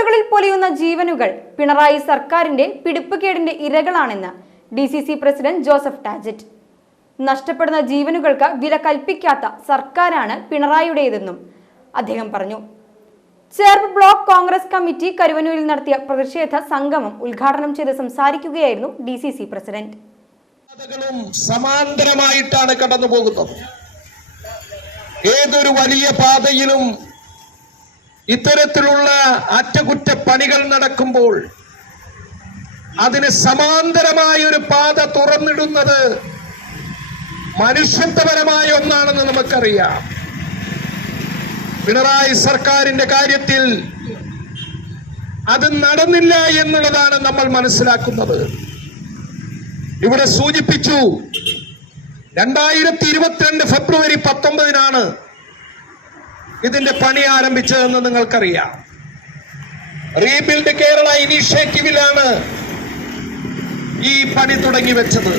റോഡുകളിൽ പൊലിയുന്ന ജീവനുകൾ പിണറായി സർക്കാരിന്റെ പിടിപ്പുകേടിന്റെ ഇരകളാണെന്ന് DCC പ്രസിഡന്റ് ജോസഫ് ടാജറ്റ്. നഷ്ടപ്പെടുന്ന ജീവനുകൾക്ക് വില കൽപ്പിക്കാത്ത സർക്കാരാണ് പിണറായിയുടേതെന്നും അദ്ദേഹം പറഞ്ഞു. ചേർപ്പ് ബ്ലോക്ക് കോൺഗ്രസ് കമ്മിറ്റി കരുവന്നൂരിൽ നടത്തിയ പ്രതിഷേധ സംഗമം ഉദ്ഘാടനം ചെയ്ത് സംസാരിക്കുകയായിരുന്നു DCC പ്രസിഡന്റ്. സമാന്തരമായിട്ടാണ് കടന്നു പോകുന്നത്. ഏതൊരു വലിയ പാതയിലും ഇത്തരത്തിലുള്ള അറ്റകുറ്റപ്പണികൾ നടക്കുമ്പോൾ അതിന് സമാന്തരമായ ഒരു പാത തുറന്നിടുന്നത് മനുഷ്യത്വപരമായ ഒന്നാണെന്ന് നമുക്കറിയാം. പിണറായി സർക്കാരിന്റെ കാര്യത്തിൽ അത് നടന്നില്ല എന്നുള്ളതാണ് നമ്മൾ മനസ്സിലാക്കുന്നത്. ഇവിടെ സൂചിപ്പിച്ചു, 2022 ഫെബ്രുവരി 19 ഇതിന്റെ പണി ആരംഭിച്ചതെന്ന് നിങ്ങൾക്കറിയാം. റീബിൽഡ് കേരള ഇനീഷ്യേറ്റീവിലാണ് ഈ പണി തുടങ്ങി വെച്ചത്.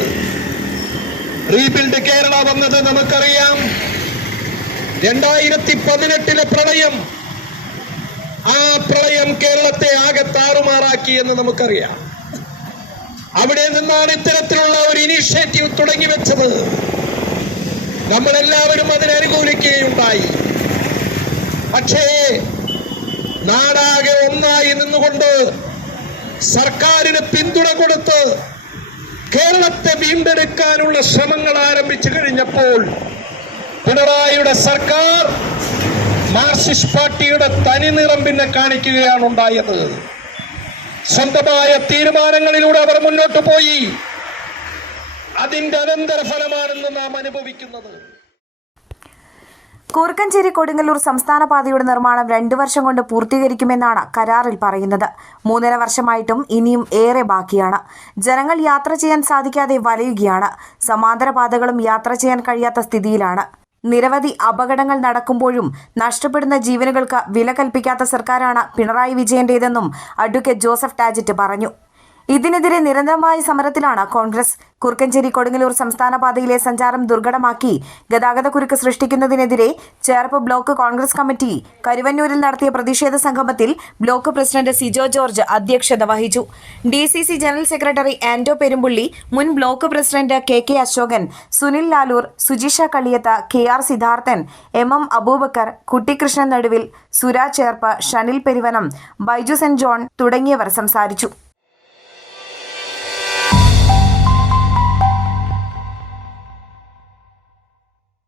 റീബിൽഡ് കേരള വന്നത് നമുക്കറിയാം 2018 പ്രളയം. ആ പ്രളയം കേരളത്തെ ആകെ താറുമാറാക്കി എന്ന് നമുക്കറിയാം. അവിടെ നിന്നാണ് ഇത്തരത്തിലുള്ള ഒരു ഇനീഷ്യേറ്റീവ് തുടങ്ങി വെച്ചത്. നമ്മളെല്ലാവരും അതിനെ അനുകൂലിക്കുകയുണ്ടായി. പക്ഷേ നാടാകെ ഒന്നായി നിന്നുകൊണ്ട് സർക്കാരിന് പിന്തുണ കൊടുത്ത് കേരളത്തെ വീണ്ടെടുക്കാനുള്ള ശ്രമങ്ങൾ ആരംഭിച്ചു കഴിഞ്ഞപ്പോൾ പിണറായിയുടെ സർക്കാർ മാർക്സിസ്റ്റ് പാർട്ടിയുടെ തനിനിറം പിന്നെ കാണിക്കുകയാണ് ഉണ്ടായത്. സ്വന്തമായ തീരുമാനങ്ങളിലൂടെ അവർ മുന്നോട്ട് പോയി. അതിന്റെ അനന്തരഫലമാണെന്ന് നാം അനുഭവിക്കുന്നത്. കൂർക്കഞ്ചേരി കൊടുങ്ങല്ലൂർ സംസ്ഥാന പാതയുടെ നിർമ്മാണം 2 വർഷം കൊണ്ട് പൂർത്തീകരിക്കുമെന്നാണ് കരാറിൽ പറയുന്നത്. 3.5 വർഷമായിട്ടും ഇനിയും ഏറെ ബാക്കിയാണ്. ജനങ്ങൾ യാത്ര ചെയ്യാൻ സാധിക്കാതെ വലയുകയാണ്. സമാന്തര പാതകളും യാത്ര ചെയ്യാൻ കഴിയാത്ത സ്ഥിതിയിലാണ്. നിരവധി അപകടങ്ങൾ നടക്കുമ്പോഴും നഷ്ടപ്പെടുന്ന ജീവനുകൾക്ക് വില കൽപ്പിക്കാത്ത സർക്കാരാണ് പിണറായി വിജയന്റേതെന്നും അഡ്വക്കേറ്റ് ജോസഫ് ടാജറ്റ് പറഞ്ഞു. ഇതിനെതിരെ നിരന്തരമായ സമരത്തിലാണ് കോൺഗ്രസ്. കുറുക്കഞ്ചേരി കൊടുങ്ങല്ലൂർ സംസ്ഥാന പാതയിലെ സഞ്ചാരം ദുർഘടമാക്കി ഗതാഗതക്കുരുക്ക് സൃഷ്ടിക്കുന്നതിനെതിരെ ചേർപ്പ് ബ്ലോക്ക് കോൺഗ്രസ് കമ്മിറ്റി കരുവന്നൂരിൽ നടത്തിയ പ്രതിഷേധ സംഗമത്തിൽ ബ്ലോക്ക് പ്രസിഡന്റ് സിജോ ജോർജ് അധ്യക്ഷത വഹിച്ചു. DCC general secretary Anto Perumpully, മുൻ block president KK Ashokan, Sunil Lalur, Sujisha Kaliyath, KR Siddharthan, MM Abubakar, Kuttikrishnan Naduvil, Sura Cherpu, Shanil Peruvanam, Baiju saint John തുടങ്ങിയവർ സംസാരിച്ചു.